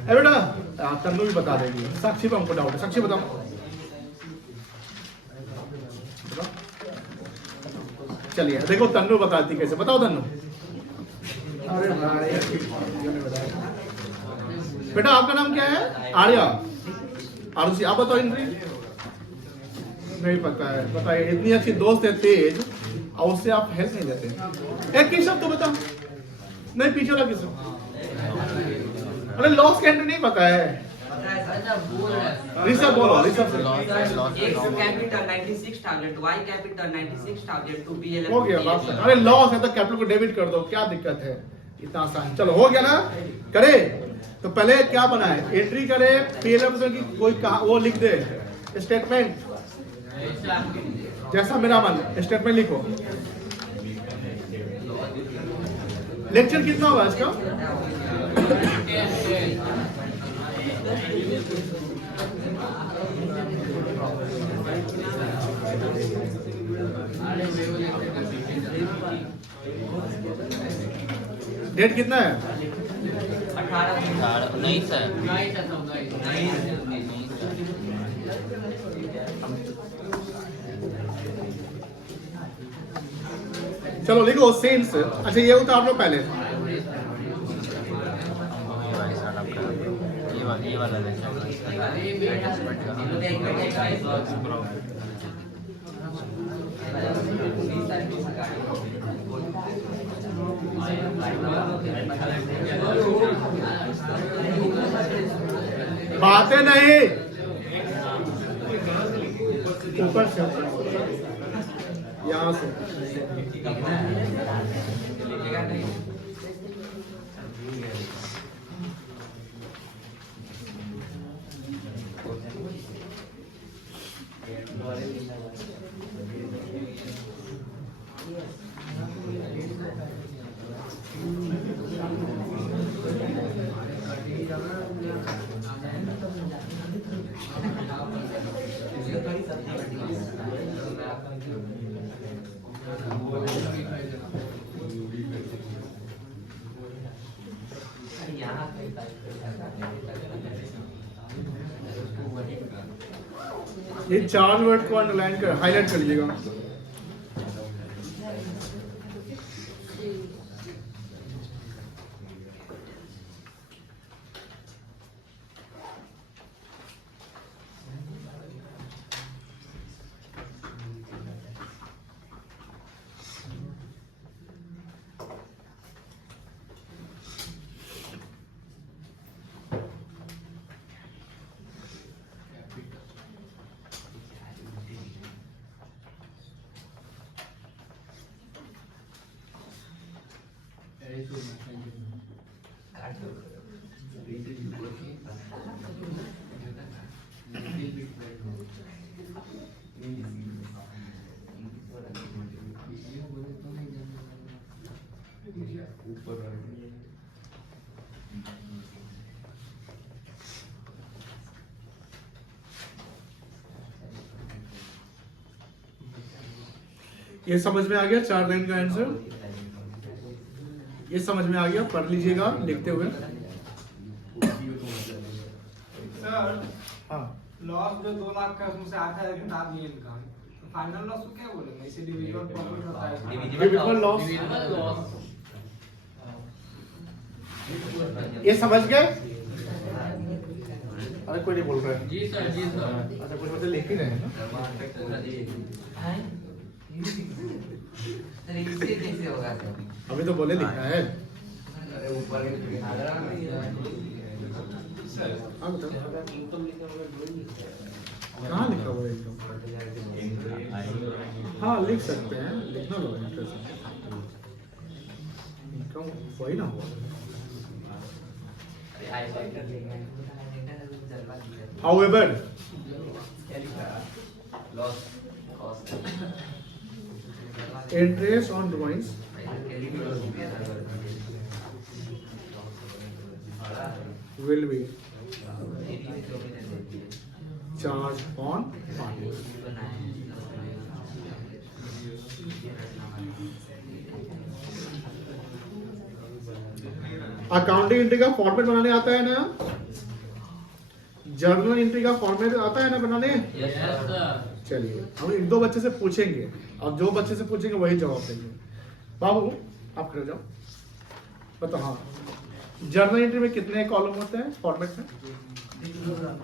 बेटा तन्नू भी बता देगी। साक्षी पे हमको डाउट है। साक्षी बताओ। चलिए देखो तन्नू बताती कैसे। बताओ तन्नू। अरे भाई बेटा आपका नाम क्या है? आर्या। आरुषि, आप बताओ एंट्री। नहीं पता है, बताइए। इतनी अच्छी दोस्त है तेज, और उससे आप हेल्प नहीं देते। एक ही शब्द तो बताओ। नहीं पीछे वाला किस? अरे लॉस का एंट्री नहीं पता है। ऋषभ बोलो, ऋषभ से। X capital 96,000, Y capital 96,000 to PL. हो गया बात। अरे लॉस है तो कैपिटल को डेबिट कर दो, क्या दिक्कत है? इतना आसान। चलो हो गया ना? करे तो पहले क्या बना है? एंट्री करे पीएल की कोई वो लिख दे स्टेटमेंट, जैसा मेरा मन स्टेटमेंट लिखो। लेक्चर कितना होगा इसका? डेट कितना है? 18 नहीं सर। चलो लिखो सेल्स। अच्छा ये उतार लो पहले। ये वाला बातें नहीं, ऊपर से यहाँ से। ये 4 वर्ड को अंडरलाइन कर हाईलाइट कर लीजिएगा। ये समझ में आ गया 4 लाइन का आंसर? ये समझ में आ गया? पढ़ लीजिएगा लिखते हुए। सर हाँ, लॉस जो 2 लाख का उसमें से 8,000 घटा दिए इनकम, तो फाइनल लॉस को क्या बोलेंगे? इसे डिविजिबल प्रॉफिट होता है। Divisible loss. ये समझ गए? अरे कोई नहीं बोल रहा है। जी सर, जी सर। अच्छा, कुछ मतलब लिख ही रहे हैं ना? सर इससे कैसे होगा सर? अभी तो बोले लिखा है। अरे ऊपर हाँ बताओ, कहाँ लिखा हुआ है एकदम? हाँ लिख सकते हैं, लिखना लो इंटरेस्ट इनकम वही ना हुआ। However, interest on drawings will be charged on party. Accounting entry का फॉर्मेट बनाने आता है ना? जर्नल एंट्री का फॉर्मेट आता है ना बनाने? Yes sir. चलिए हम 1-2 बच्चे से पूछेंगे और जो बच्चे से पूछेंगे वही जवाब देंगे। बाबू आप खड़े हो जाओ, बताओ। हाँ, जर्नल एंट्री में कितने कॉलम होते हैं फॉर्मेट में?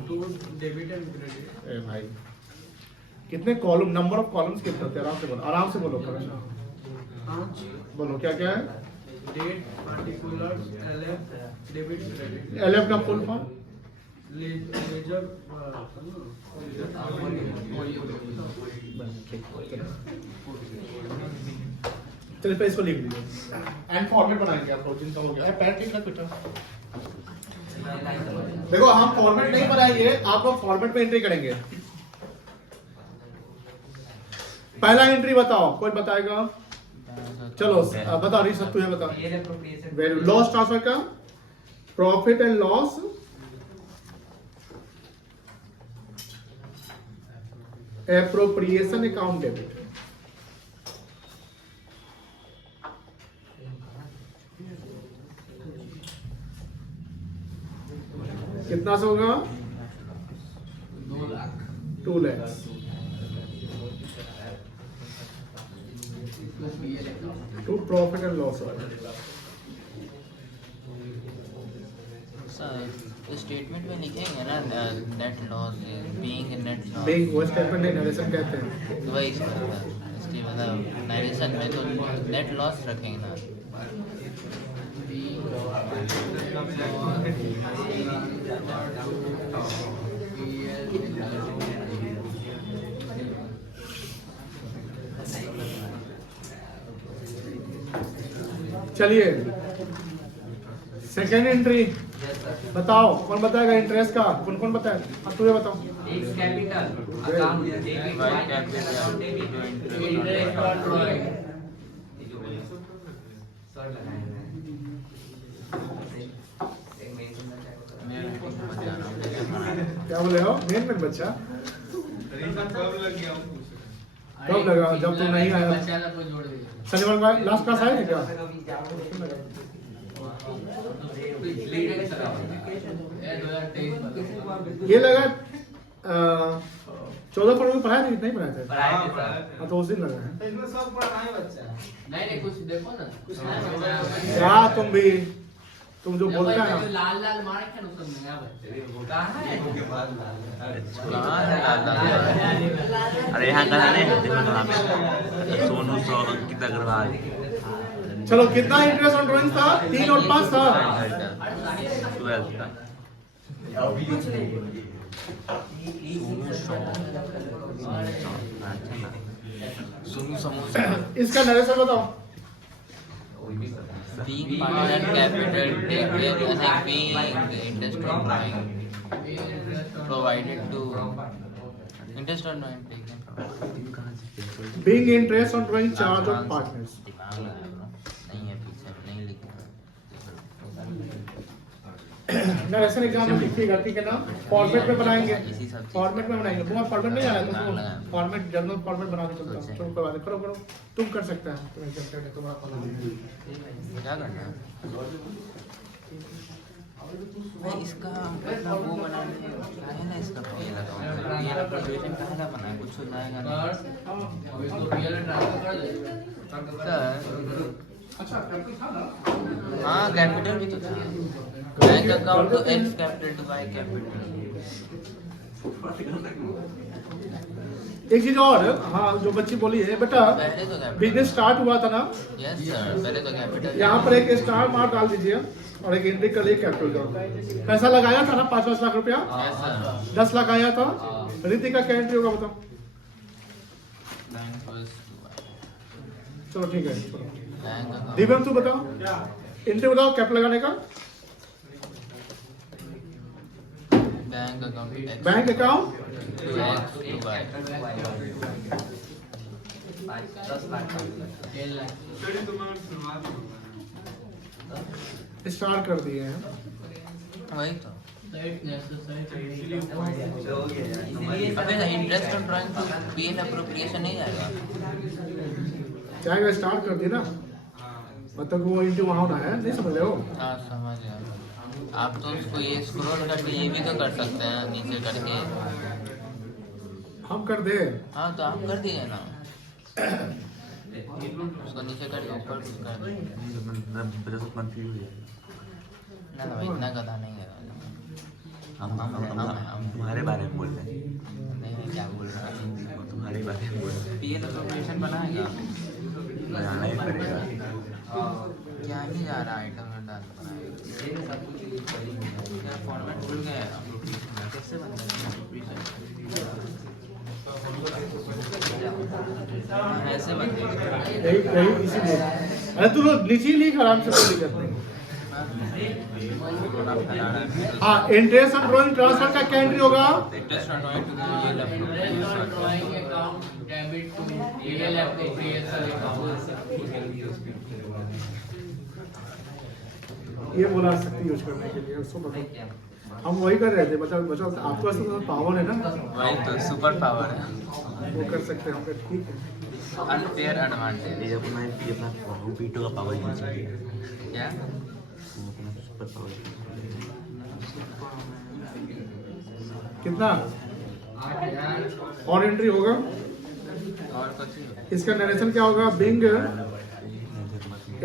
2 डेबिट एंड क्रेडिट। ए भाई, कितने कॉलम, नंबर ऑफ कॉलम्स कितने होते हैं? आराम से बोलो, आराम से बोलो, बोलो क्या क्या है? Date, particulars, LF, debit, credit. LF का फुल फॉर्म? लेजर चलिए पे इसको लिख लीजिए एंड फॉर्मेट बनाएंगे आप लोग, जिनका हो गया। पैर ठीक रख बेटा। देखो हम फॉर्मेट नहीं बनाएंगे, आप लोग फॉर्मेट में एंट्री करेंगे। पहला एंट्री बताओ, कोई बताएगा? चलो बता रही सब, तुझे बता। लॉस ट्रांसफर का profit and loss appropriation account debit. कितना से होगा? 2 lakh. To profit and loss sir statement में लिखेंगे ना net loss being net loss. Being वो स्टेटमेंट नहीं, नरेशन कहते हैं। वही सर, इसकी मतलब नरेशन में तो नेट लॉस रखेंगे ना। चलिए सेकेंड एंट्री बताओ, कौन बताएगा? इंटरेस्ट का कौन कौन बताएगा? हाँ तुझे बताओ। X capital account debit, Y capital account debit, interest on drawing. Sir लगाए हैं एक मेन क्या बोले हो? मेन में बच्चा कब लगा? जब तुम नहीं आया। बच्चा को जोड़ दीजिए। शनिवार को लास्ट क्लास आए थे क्या? ये लगा 14 फरवरी को पढ़ाए थे कि नहीं पढ़ाए थे? हाँ तो उस दिन लगा है। तो इसमें सब पढ़ना है बच्चा। नहीं कुछ देखो ना, कुछ क्या तुम भी, तुम जो बोलता है ना। लाल लाल मारे क्या नुकसान नहीं है बच्चे। कहाँ है? अरे यहाँ का नहीं देखो ना आप। सोनू अंकित अग्रवाल। चलो कितना इंटरेस्ट ऑन ड्राइंग था? 3 और 5 था। 12 का। सोनू समोसा। इसका नरेशन बताओ। वही भी पता है। being partner capital take care and being interest on drawing provided to interest on drawing taken from Being interest on drawing charge of partners. दिमाग लगा लो नहीं है पीछे नहीं लिखना नरेशन एग्जाम में लिखिएगा, ठीक है ना? फॉर्मेट में बनाएंगे, इसी सब चीज़ फॉर्मेट में बनाएंगे। वो फॉर्मेट नहीं आ रहा है तो लगा। फॉर्मेट जनरल फॉर्मेट बना के चलता हूँ। चलो करवा दे, करो करो, तुम कर सकते हैं, तुम्हें क्या करना है, तुम्हारा कॉलेज। क्या करना है मैं इसका अपना वो बनाने है ना इसका ये लगाऊंगा ये एप्लीकेशन कहाँ बना है कुछ सुनाएगा नहीं अब इसको पीएल ट्रांसफर कर दे अच्छा कैपिटल था ना? हाँ कैपिटल भी तो था बैंक अकाउंट तो X capital to Y capital एक चीज और, हाँ जो बच्ची बोली है बेटा, पहले तो कैपिटल बिजनेस स्टार्ट हुआ था ना, यस सर पहले तो कैपिटल यहाँ पर एक स्टार मार्क डाल दीजिए और एक एंट्री कर लिए कैपिटल का। पैसा लगाया था ना 5 लाख रुपया, यस सर 10 लाख आया था। ऋतिका क्या एंट्री होगा बताओ? बैंक फर्स्ट चलो ठीक है, चलो बैंक अकाउंट दिव्यम तू बताओ, एंट्री बताओ कैप लगाने का। Bank account bank account X to Y 10 lakh का। 10 लाख स्टार्ट कर दिए हैं। वही तो राइट नेसेसरी अबे इंटरेस्ट ऑन ड्राइंग तो पीएल अप्रोप्रिएशन नहीं जाएगा जाएगा, स्टार्ट कर दिए ना, मतलब वो इंटू वहाँ होना है, नहीं समझ रहे हो? हाँ समझ गया आप तो उसको ये स्क्रॉल करके ये भी तो कर सकते हैं नीचे करके हम कर दे। हाँ तो आप कर दिए ना उसको नीचे करके ऊपर कुछ कर दे ना भाई इतना गधा नहीं है हम तुम्हारे बारे में बोल रहे हैं, नहीं क्या बोल रहा है तुम्हारे बारे में बोल रहे हैं। पीएल अप्रोप्रिएशन बनाएगा बनाना ही पड़ेगा। क्या ही जा रहा है आइटम में डाल क्या फॉर्मेट भूल गए appropriation में, कैसे बनता है appropriation? ऐसे बनते हैं यही यही इसीलिए, अरे तू लोग नीचे लिख आराम से, कोई दिक्कत नहीं। हाँ इंटरेस्ट ऑन ड्रॉइंग ट्रांसफर का क्या एंट्री होगा? Interest on drawing to PL appropriation drawing account debit to PL appropriation account ये बोला शक्ति यूज करने के लिए, उसको बताओ। हम वही कर रहे थे, मतलब बचाओ आपके पास तो पावर है ना, वही तो सुपर पावर है वो कर सकते हैं हम, फिर ठीक है। अनफेयर एडवांटेज ये अपना पीटो का पावर यूज किया, क्या अपना सुपर पावर। कितना और एंट्री होगा? और कुछ ही इसका नरेशन क्या होगा? Being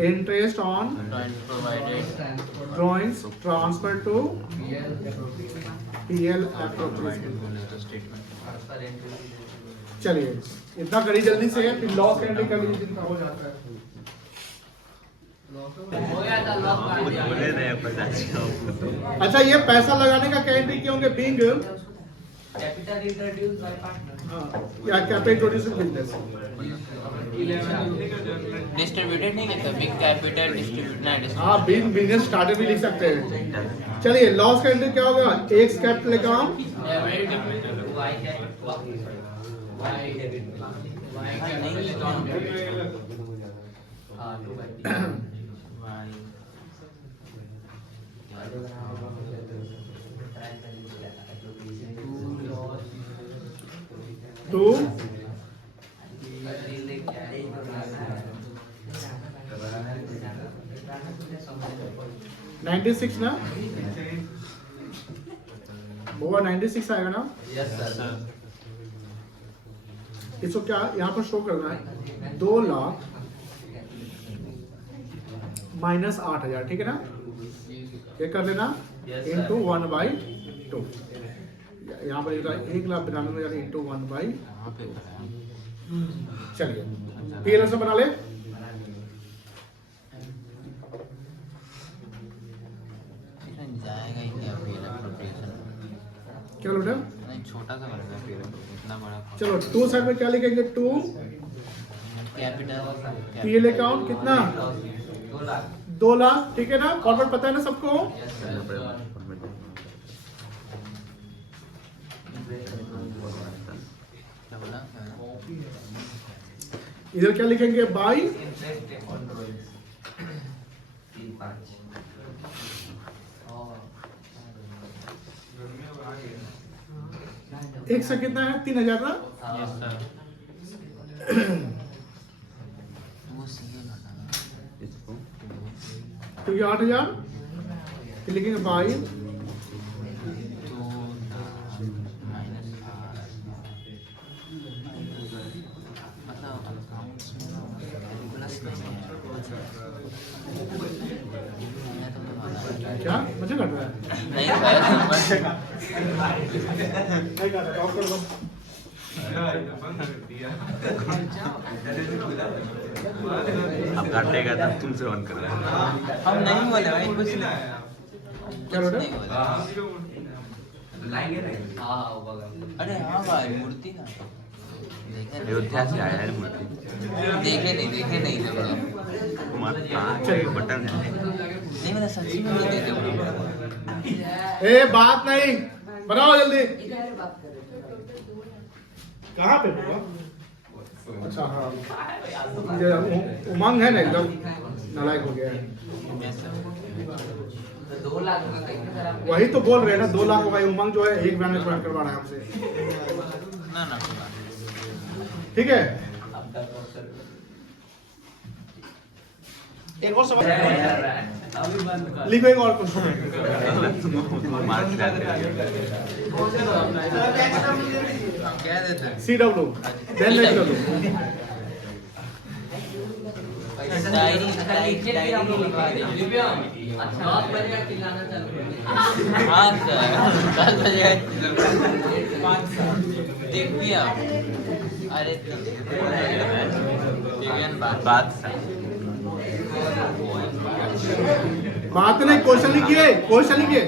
interest on drawing provided drawings transfer to PL appropriation. Statement चलिए इतना करी जल्दी से, फिर लॉस एंट्री कर लीजिए जितना हो जाता है। हो गया था लॉक मार दिया बोले रहे 50 अच्छा ये पैसा लगाने का क्या एंट्री किया होंगे? Being capital introduce by partner. या कैपिटल इंट्रोड्यूसिंग बिजनेस। डिस्ट्रीब्यूटेड नहीं लिखा बिग कैपिटल डिस्ट्रीब्यूट ना हाँ बिंग बिजनेस स्टार्टेड भी लिख सकते हैं। चलिए लॉस का एंट्री क्या होगा? X capital account debit capital Y capital Y नहीं लिखा हां 2/3 वाई टू 96 ना, होगा 96 आएगा ना। Yes sir. इसको क्या यहाँ पर शो करना है? 2 लाख माइनस 8,000, ठीक है ना? ये कर लेना इंटू 1/2। यहाँ पर 1,92,000 इंटू 1/। यहाँ पे कराया चलिए पीएल से बना ले। इसमें जाएगा ही नहीं पीएल अप्रोप्रिएशन क्या बेटा? नहीं छोटा सा बन गया पीएल इतना बड़ा चलो 2 साइड में क्या लिखेंगे? 2 कैपिटल पीएल अकाउंट कितना? 2 लाख 2 लाख, ठीक है ना? फॉर्मेट पता है ना सबको? क्या बोला? इधर क्या लिखेंगे? बाई इंटरेस्ट ऑन ड्राइंग्स 3-5 एक से कितना है? 3000 ना? Yes sir. वो सीए घटाना इसको तो ये 8000, फिर लिखेंगे बाई तो माइनस मतलब अकाउंट्स में प्लस नहीं है। मैं तो बता क्या मुझे घट रहा है? नहीं सर नहीं घट रहा, ऑफ कर दो। अब काटेगा तब तुमसे ऑन कर रहा है। हम नहीं बोले भाई कुछ नहीं क्या बोल रहे? नहीं बोले। लाएंगे ना हाँ होगा अरे हाँ भाई मूर्ति ना देखे अयोध्या से आया है मूर्ति। देखे नहीं जब तुम्हारा कहाँ है? बटन है। नहीं मैंने सच्ची में नहीं देखे ब्रो। ए बात नहीं, बनाओ जल्दी। कहाँ पे होगा? अच्छा हाँ, ये उमंग है ना, एकदम नालायक हो गया है। 2 लाख का कहीं सर आप वही तो बोल रहे हैं ना, 2 लाख होगा। उमंग जो है एक ब्रांड में करवा रहा है हमसे, ना ठीक है? एक और सवाल अभी बंद कर लिखो, एक और क्वेश्चन। मार्क्स लाते हैं। क्या देते हैं CW, then next W। Diary लिखवा दे दिव्यांग अच्छा 10 बजे का चिल्लाना चालू कर हाँ सर 10 बजे दिव्या अरे दिव्यान बात बात नहीं, क्वेश्चन लिखिए, क्वेश्चन लिखिए।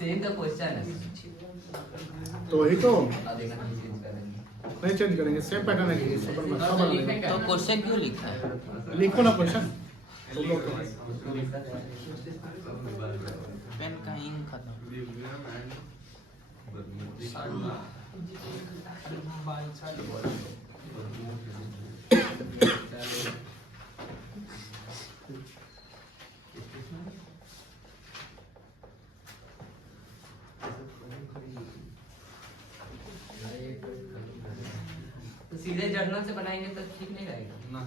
सेम द क्वेश्चन है तो वही तो अब देखना चेंज करेंगे नहीं चेंज करेंगे, सेम पैटर्न है। तो क्वेश्चन क्यों लिखा है लिखो ना क्वेश्चन। पेन का इंक खत्म तो सीधे जर्नल से बनाएंगे तो ठीक नहीं रहेगा ना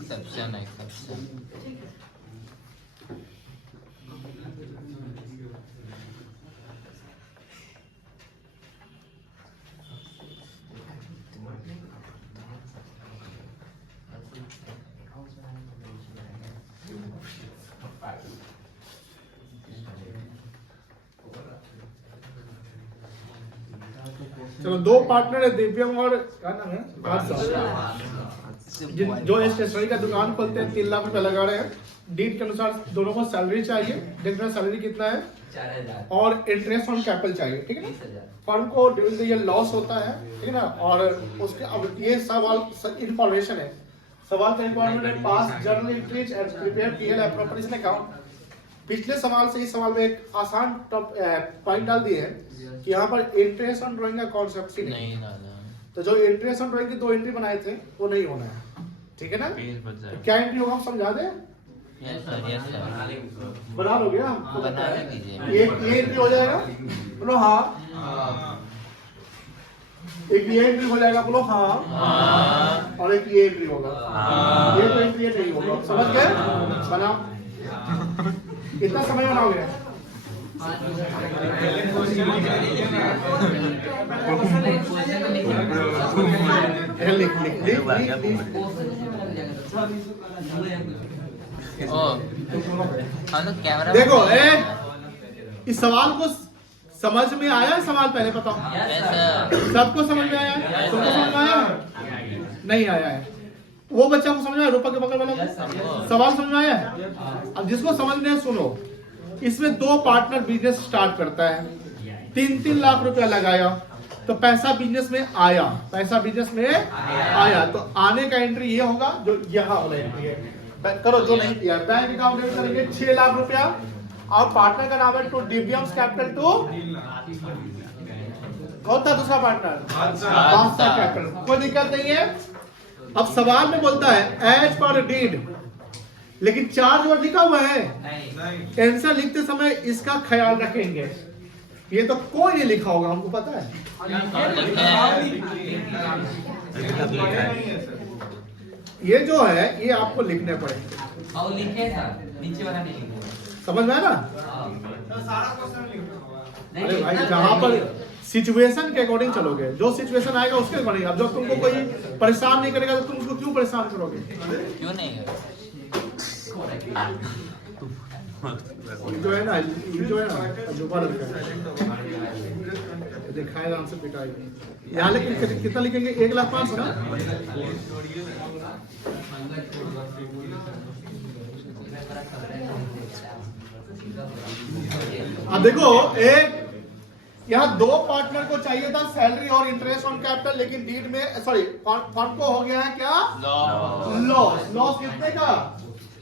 एक्सेप्शन है एक्सेप्शन चलो, 2 पार्टनर है, दिव्यम और क्या नाम है, जो स्टेशनरी का दुकान खोलते हैं, 3 लाख रुपए लगा रहे हैं। डीड के अनुसार दोनों को सैलरी चाहिए, देखना सैलरी कितना है 4000 और इंटरेस्ट ऑन कैपिटल चाहिए, ठीक है ना? 20000 फर्म को ड्यूरिंग द ईयर लॉस होता है, ठीक है ना? और उसके अब ये सवाल इंफॉर्मेशन है, सवाल का रिक्वायरमेंट है पास journal entries and prepare PL appropriation account. पिछले सवाल से इस सवाल में एक आसान पॉइंट डाल दिए हैं कि यहाँ पर इंटरेस्ट ऑन ड्राइंग का कॉन्सेप्ट ही नहीं। नहीं दादा तो जो इंटरेस्ट ऑन ड्राइंग की 2 एंट्री बनाए थे वो नहीं होना है, ठीक है ना। पेज बच तो जाएगा। क्या एंट्री होगा हम समझा दें, यस सर बना लोगे ना हमको बना पता है। दीजिए। ये एंट्री हो जाएगा, बोलो हाँ। एक ये एंट्री हो जाएगा, बोलो हाँ। और एक ये एंट्री होगा, ये तो एंट्री नहीं होगा, समझ गए। बनाओ, कितना समय बनाओगे। लिख लिख लिख लिख ओ हम लोग कैमरा देखो इस सवाल को समझ में आया। सवाल पहले बताओ, यस सबको समझ में आया है? तुमको समझ में आया? नहीं आया है। वो बच्चा को समझ में आया, रूपा के बगल वाला को? सवाल समझ में आया है? अब जिसको समझ में है सुनो, इसमें 2 पार्टनर बिजनेस स्टार्ट करता है, 3-3 लाख रुपया लगाया तो पैसा बिजनेस में आया, पैसा बिजनेस में आया तो आने का एंट्री ये होगा जो यहाँ वाला एंट्री है। करो जो नहीं किया, बैंक अकाउंट करेंगे 6 लाख रुपया और पार्टनर का नाम है टू दिव्यांश कैपिटल टू, कौन था दूसरा पार्टनर? बादशाह कैपिटल। कोई दिक्कत नहीं है। अब सवाल में बोलता है एज पर डीड, लेकिन चार्ज वर्ड लिखा हुआ है। आंसर लिखते समय इसका ख्याल रखेंगे, ये तो कोई नहीं लिखा होगा, हमको पता है। ये जो है ये आपको लिखने पड़ेंगे। और लिखे सर, नीचे वाला नहीं लिखे। समझ में आया ना। सारा क्वेश्चन लिखना अरे भाई जहाँ पर सिचुएशन के अकॉर्डिंग चलोगे, जो सिचुएशन आएगा उसके अकॉर्डिंग। अब जब तुमको कोई परेशान नहीं करेगा तो तुम उसको क्यों परेशान करोगे। क्यों नहीं है जो है ना, जो है ना अजूबा लड़का दिखाएगा हमसे पिटाई। यहाँ लेकिन कितना लिखेंगे, 1,05,000 ना। अब देखो यहाँ 2 पार्टनर को चाहिए था सैलरी और इंटरेस्ट ऑन कैपिटल, लेकिन डीड में सॉरी फंड को हो गया है क्या लॉस। लॉस कितने का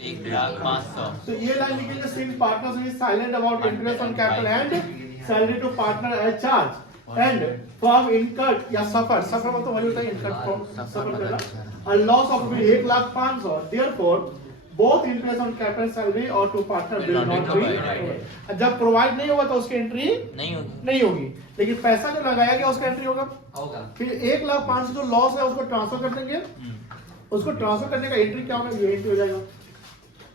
1,05,000 तो ये लाइन लिखेंगे since partners is silent about interest on capital and salary to partner as charge and firm incurred या सफर मतलब वही होता है इनकर्ड सफर करना a loss of 1,05,000 therefore both interest on capital salary और to partner will not be। जब provide नहीं होगा तो उसकी एंट्री नहीं होगी, लेकिन पैसा जो लगाया गया उसका एंट्री होगा। फिर 1,05,000 जो लॉस है उसको ट्रांसफर कर देंगे, उसको ट्रांसफर करने का एंट्री क्या होगा, ये एंट्री हो जाएगा।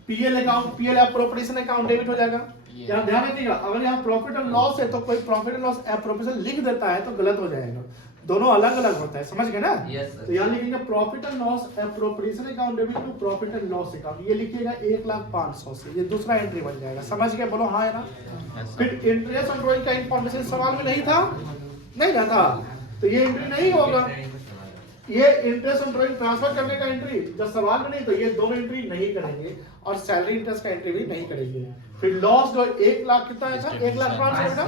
PL account, PL appropriation account debit हो जाएगा। यहाँ ध्यान रखिएगा, अगर यहाँ प्रॉफिट एंड लॉस है तो कोई प्रॉफिट एंड लॉस एप्रोप्रिएशन लिख देता है तो गलत हो जाएगा, दोनों अलग अलग होता है, समझ गए ना। तो यहाँ लिखेंगे profit and loss appropriation account debit to profit and loss account, ये लिखिएगा 1,05,000 से, ये दूसरा एंट्री बन जाएगा। समझ गए, बोलो हाँ है ना। फिर इंटरेस्ट ऑन ड्रॉइंग का इंफॉर्मेशन सवाल में नहीं था, नहीं ना था, तो ये एंट्री नहीं होगा। ये इंटरेस्ट ऑन ड्रॉइंग ट्रांसफर करने का एंट्री जब सवाल में नहीं, तो ये दोनों एंट्री नहीं करेंगे और सैलरी इंटरेस्ट का एंट्री भी नहीं करेंगे। फिर लॉस जो 1 लाख कितना है, 1,05,000 का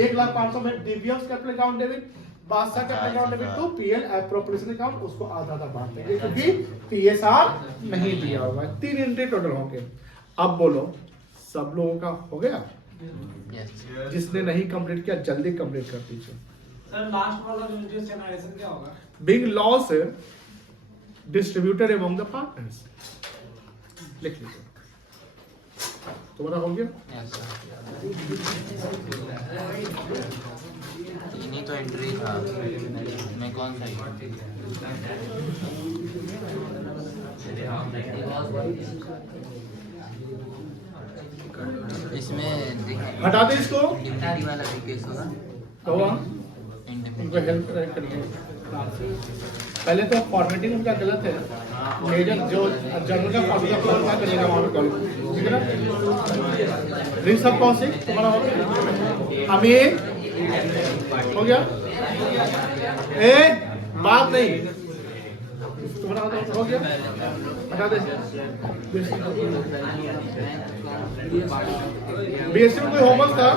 1,05,000 में Divyansh capital account debit, Badshah capital account debit to PL appropriation account, उसको आधा आधा बांट देंगे क्योंकि पीएसआर नहीं दिया होगा। 3 एंट्री टोटल होंगे। अब बोलो सब लोगों का हो गया, जिसने नहीं कंप्लीट किया जल्दी कंप्लीट कर दीजिए। सर लास्ट वाला जो इंटरेस्ट जनरेशन क्या होगा? Being loss distributed among the partners, लिख लीजिए। तुम्हारा हो गया। इन्हीं तो एंट्री था, मैं कौन सा इसमें हटा दे इसको, डिप्टी वाला भी केस होगा। तो उनको हेल्प करिए। पहले तो फॉर्मेटिंग उनका गलत है, मेजर जो जनरल का फॉर्मूला क्या करेगा वहाँ पे कॉल, ठीक है ना। रिसर्च कौशिक तुम्हारा हो गया, अमीर हो गया, बात नहीं तुम्हारा हो गया, हटा दे। बीएससी में कोई होमवर्क था?